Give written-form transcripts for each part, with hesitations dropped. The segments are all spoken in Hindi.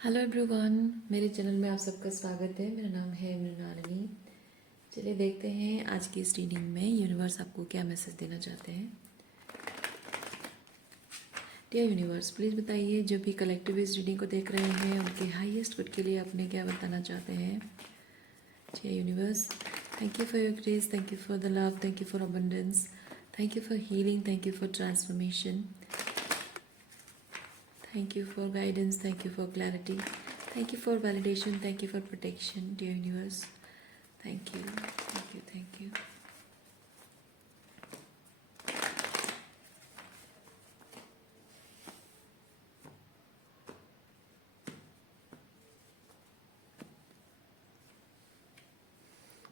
हेलो एवरीवन, मेरे चैनल में आप सबका स्वागत है। मेरा नाम है मृणालिनी। चलिए देखते हैं आज की इस रीडिंग में यूनिवर्स आपको क्या मैसेज देना चाहते हैं। डियर यूनिवर्स, प्लीज़ बताइए जो भी कलेक्टिव इस रीडिंग को देख रहे हैं उनके हाईएस्ट गुड के लिए आपने क्या बताना चाहते हैं। Dear universe, thank you for your grace, thank you for the love, thank you for abundance, thank you for healing, thank you for transformation, thank you for guidance, thank you for clarity, thank you for validation, thank you for protection, dear universe. Thank you, thank you, thank you.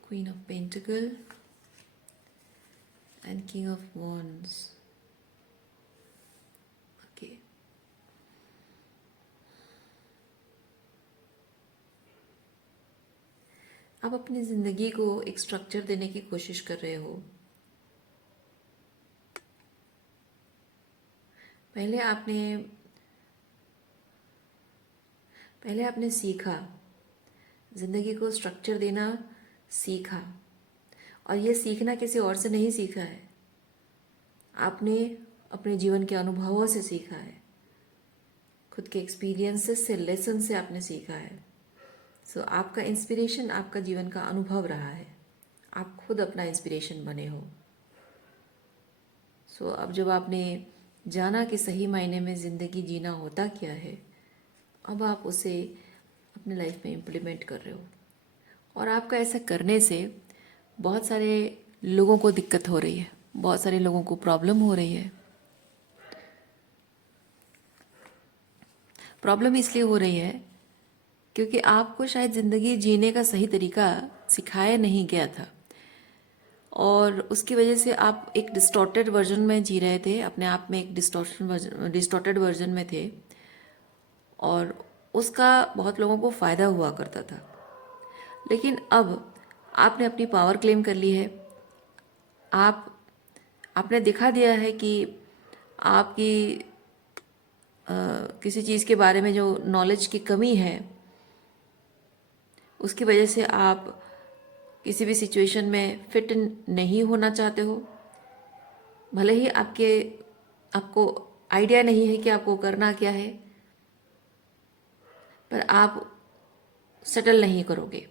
Queen of Pentacle and King of Wands. Okay. आप अपनी ज़िंदगी को एक स्ट्रक्चर देने की कोशिश कर रहे हो। पहले आपने सीखा, ज़िंदगी को स्ट्रक्चर देना सीखा, और ये सीखना किसी और से नहीं सीखा है, आपने अपने जीवन के अनुभवों से सीखा है, खुद के एक्सपीरियंसेस से, लेसन से आपने सीखा है। सो आपका इंस्पिरेशन आपका जीवन का अनुभव रहा है, आप खुद अपना इंस्पिरेशन बने हो। सो अब जब आपने जाना कि सही मायने में ज़िंदगी जीना होता क्या है, अब आप उसे अपने लाइफ में इम्प्लीमेंट कर रहे हो। और आपका ऐसा करने से बहुत सारे लोगों को दिक्कत हो रही है, बहुत सारे लोगों को प्रॉब्लम हो रही है। प्रॉब्लम इसलिए हो रही है क्योंकि आपको शायद ज़िंदगी जीने का सही तरीका सिखाया नहीं गया था, और उसकी वजह से आप एक डिस्टॉर्टेड वर्जन में जी रहे थे, अपने आप में एक डिस्टॉर्टेड वर्जन में थे, और उसका बहुत लोगों को फ़ायदा हुआ करता था। लेकिन अब आपने अपनी पावर क्लेम कर ली है। आपने दिखा दिया है कि आपकी किसी चीज़ के बारे में जो नॉलेज की कमी है, उसकी वजह से आप किसी भी सिचुएशन में फिट नहीं होना चाहते हो। भले ही आपको आइडिया नहीं है कि आपको करना क्या है, पर आप सेटल नहीं करोगे।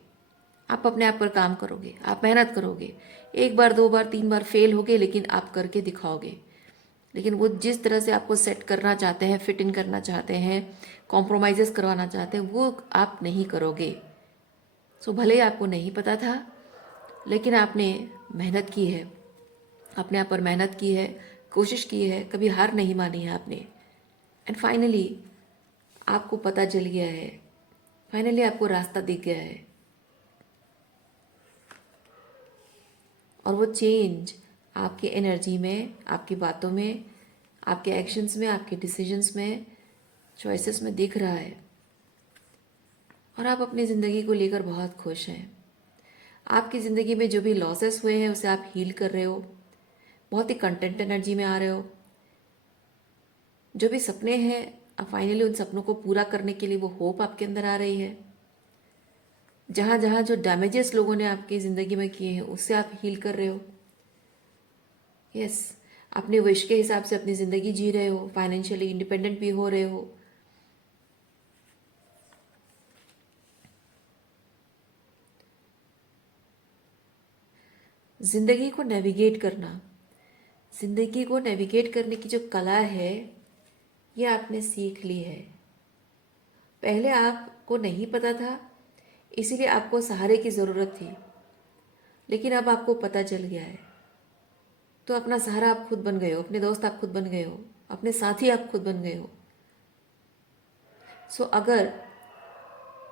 आप अपने आप पर काम करोगे, आप मेहनत करोगे, एक बार, दो बार, तीन बार फेल होगे, लेकिन आप करके दिखाओगे। लेकिन वो जिस तरह से आपको सेट करना चाहते हैं, फिट इन करना चाहते हैं, कॉम्प्रोमाइज़ेस करवाना चाहते हैं, वो आप नहीं करोगे। सो भले ही आपको नहीं पता था, लेकिन आपने मेहनत की है, अपने आप पर मेहनत की है, कोशिश की है, कभी हार नहीं मानी है आपने। एंड फाइनली आपको पता चल गया है, फाइनली आपको रास्ता दिख गया है। और वो चेंज आपकी एनर्जी में, आपकी बातों में, आपके एक्शंस में, आपके डिसीजंस में, चॉइसेस में दिख रहा है। और आप अपनी ज़िंदगी को लेकर बहुत खुश हैं। आपकी ज़िंदगी में जो भी लॉसेस हुए हैं उसे आप हील कर रहे हो, बहुत ही कंटेंट एनर्जी में आ रहे हो। जो भी सपने हैं, अब फाइनली उन सपनों को पूरा करने के लिए वो होप आपके अंदर आ रही है। जहाँ जहाँ जो डैमेजेस लोगों ने आपकी ज़िंदगी में किए हैं उससे आप हील कर रहे हो। यस, अपने विश के हिसाब से अपनी ज़िंदगी जी रहे हो, फाइनेंशियली इंडिपेंडेंट भी हो रहे हो। ज़िंदगी को नेविगेट करना, ज़िंदगी को नेविगेट करने की जो कला है, ये आपने सीख ली है। पहले आपको नहीं पता था, इसीलिए आपको सहारे की ज़रूरत थी, लेकिन अब आपको पता चल गया है, तो अपना सहारा आप खुद बन गए हो, अपने दोस्त आप खुद बन गए हो, अपने साथी आप खुद बन गए हो। सो अगर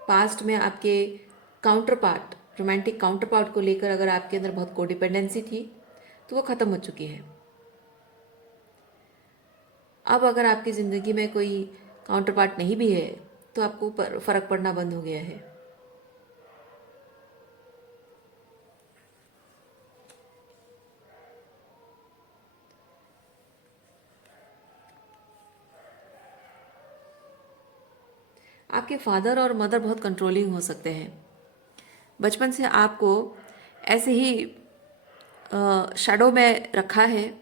पास्ट में आपके counter part, romantic counter part को लेकर अगर आपके अंदर बहुत कोडिपेंडेंसी थी, तो वो ख़त्म हो चुकी है। अब अगर आपकी ज़िंदगी में कोई काउंटर पार्ट नहीं भी है, तो आपको फ़र्क पड़ना बंद हो गया है। आपके फादर और मदर बहुत कंट्रोलिंग हो सकते हैं। बचपन से आपको ऐसे ही शैडो में रखा है।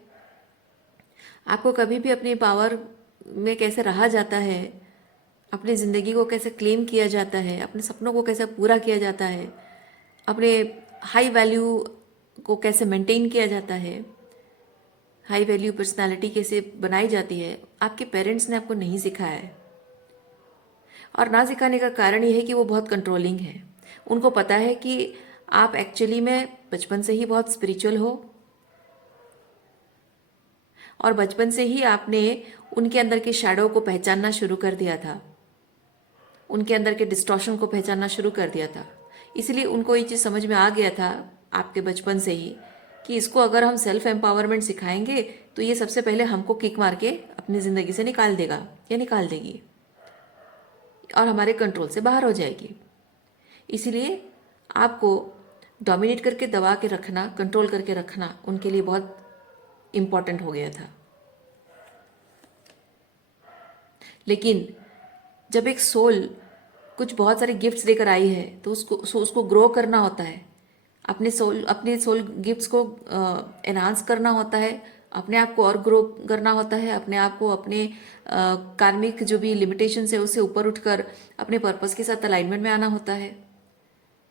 आपको कभी भी अपनी पावर में कैसे रहा जाता है, अपनी ज़िंदगी को कैसे क्लेम किया जाता है, अपने सपनों को कैसे पूरा किया जाता है, अपने हाई वैल्यू को कैसे मेंटेन किया जाता है, हाई वैल्यू पर्सनालिटी कैसे बनाई जाती है, आपके पेरेंट्स ने आपको नहीं सिखाया है। और ना सिखाने का कारण ये है कि वो बहुत कंट्रोलिंग है। उनको पता है कि आप एक्चुअली में बचपन से ही बहुत स्पिरिचुअल हो, और बचपन से ही आपने उनके अंदर के शैडो को पहचानना शुरू कर दिया था, उनके अंदर के डिस्टॉर्शन को पहचानना शुरू कर दिया था। इसलिए उनको ये चीज़ समझ में आ गया था आपके बचपन से ही कि इसको अगर हम सेल्फ एम्पावरमेंट सिखाएंगे तो ये सबसे पहले हमको किक मार के अपनी ज़िंदगी से निकाल देगा या निकाल देगी और हमारे कंट्रोल से बाहर हो जाएगी। इसीलिए आपको डोमिनेट करके दबा के रखना, कंट्रोल करके रखना उनके लिए बहुत इम्पॉर्टेंट हो गया था। लेकिन जब एक सोल कुछ बहुत सारे गिफ्ट्स लेकर आई है तो उसको ग्रो करना होता है, अपने सोल गिफ्ट्स को एनहांस करना होता है, अपने आप को और ग्रो करना होता है, अपने आप को अपने कार्मिक जो भी लिमिटेशंस है उससे ऊपर उठकर अपने पर्पस के साथ अलाइनमेंट में आना होता है,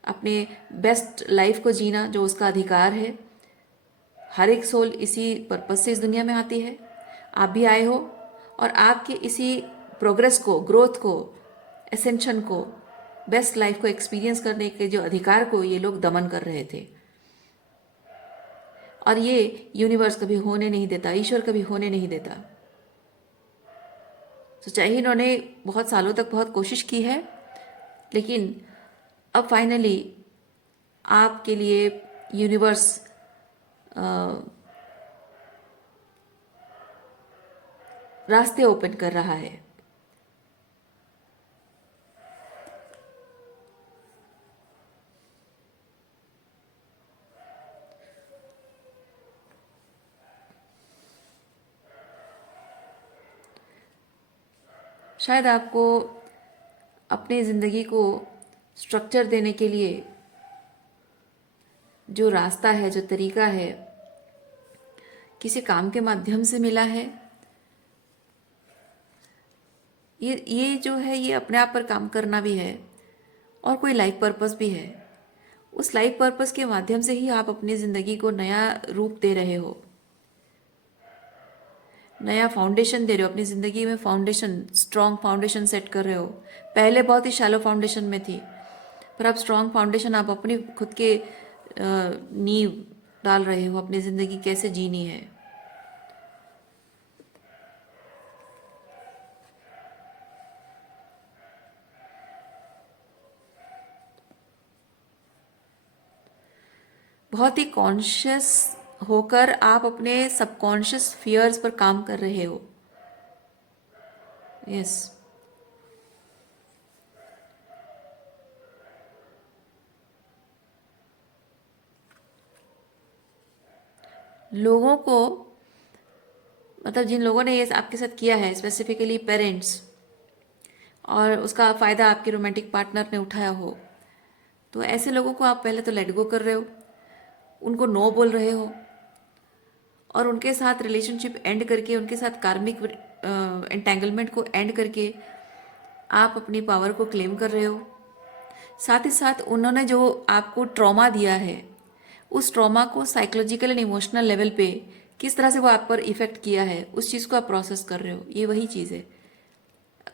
अपने बेस्ट लाइफ को जीना जो उसका अधिकार है। हर एक सोल इसी पर्पस से इस दुनिया में आती है। आप भी आए हो और आपके इसी प्रोग्रेस को, ग्रोथ को, एसेंशन को, बेस्ट लाइफ को एक्सपीरियंस करने के जो अधिकार को ये लोग दमन कर रहे थे। और ये यूनिवर्स कभी होने नहीं देता, ईश्वर कभी होने नहीं देता। तो चाहे इन्होंने बहुत सालों तक बहुत कोशिश की है, लेकिन अब फाइनली आपके लिए यूनिवर्स रास्ते ओपन कर रहा है। शायद आपको अपनी ज़िंदगी को स्ट्रक्चर देने के लिए जो रास्ता है, जो तरीका है, किसी काम के माध्यम से मिला है। ये जो है ये अपने आप पर काम करना भी है और कोई लाइफ पर्पस भी है। उस लाइफ पर्पस के माध्यम से ही आप अपनी ज़िंदगी को नया रूप दे रहे हो, नया फाउंडेशन दे रहे हो अपनी ज़िंदगी में। फाउंडेशन, स्ट्रॉन्ग फाउंडेशन सेट कर रहे हो। पहले बहुत ही शैलो फाउंडेशन में थी, पर अब स्ट्रॉन्ग फाउंडेशन आप अपनी खुद के नींव डाल रहे हो, अपनी ज़िंदगी कैसे जीनी है। बहुत ही कॉन्शियस होकर आप अपने सबकॉन्शियस फियर्स पर काम कर रहे हो। यस, लोगों को, मतलब जिन लोगों ने ये आपके साथ किया है, स्पेसिफिकली पेरेंट्स, और उसका फ़ायदा आपके रोमांटिक पार्टनर ने उठाया हो, तो ऐसे लोगों को आप पहले तो लेट गो कर रहे हो, उनको नो बोल रहे हो, और उनके साथ रिलेशनशिप एंड करके, उनके साथ कार्मिक एंटेंगलमेंट को एंड करके आप अपनी पावर को क्लेम कर रहे हो। साथ ही साथ उन्होंने जो आपको ट्रॉमा दिया है, उस ट्रॉमा को साइकोलॉजिकल एंड इमोशनल लेवल पे किस तरह से वो आप पर इफेक्ट किया है, उस चीज़ को आप प्रोसेस कर रहे हो। ये वही चीज़ है,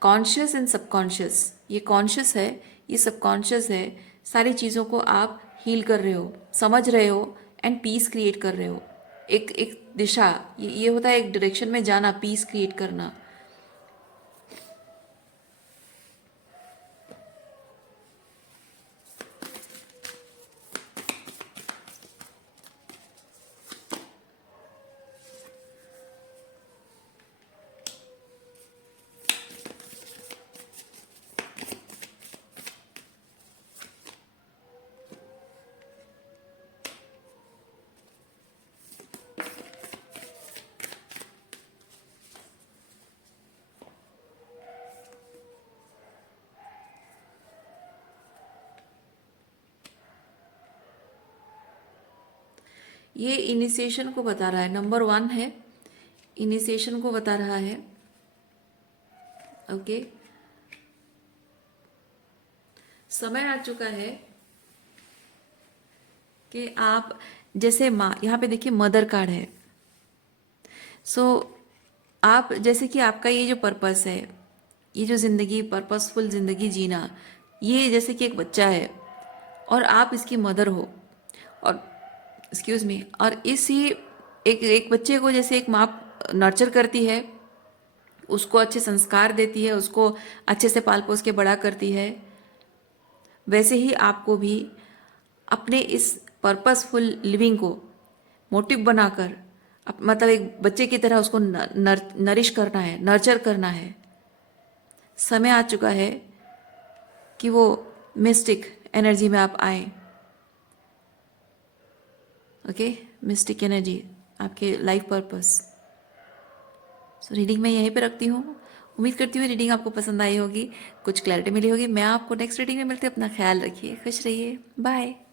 कॉन्शियस एंड सबकॉन्शियस। ये कॉन्शियस है, ये सबकॉन्शियस है। सारी चीज़ों को आप हील कर रहे हो, समझ रहे हो, एंड पीस क्रिएट कर रहे हो। एक एक दिशा, ये होता है एक डायरेक्शन में जाना, पीस क्रिएट करना। ये इनिशिएशन को बता रहा है, नंबर 1 है, इनिशिएशन को बता रहा है। ओके, समय आ चुका है कि आप जैसे माँ, यहाँ पे देखिए मदर कार्ड है। सो आप जैसे कि आपका ये जो पर्पस है, ये जो ज़िंदगी, पर्पसफुल ज़िंदगी जीना, ये जैसे कि एक बच्चा है और आप इसकी मदर हो, और एक्सक्यूज़ मी, और इसी एक एक बच्चे को जैसे एक माँ नर्चर करती है, उसको अच्छे संस्कार देती है, उसको अच्छे से पाल पोस के बड़ा करती है, वैसे ही आपको भी अपने इस पर्पसफुल लिविंग को मोटिव बनाकर मतलब एक बच्चे की तरह उसको नरिश करना है, नर्चर करना है। समय आ चुका है कि वो मिस्टिक एनर्जी में आप आए। ओके, मिस्टिक एनर्जी, आपके लाइफ पर्पस। सो रीडिंग मैं यहीं पे रखती हूँ। उम्मीद करती हूँ रीडिंग आपको पसंद आई होगी, कुछ क्लैरिटी मिली होगी। मैं आपको नेक्स्ट रीडिंग में मिलती हूँ। अपना ख्याल रखिए, खुश रहिए, बाय।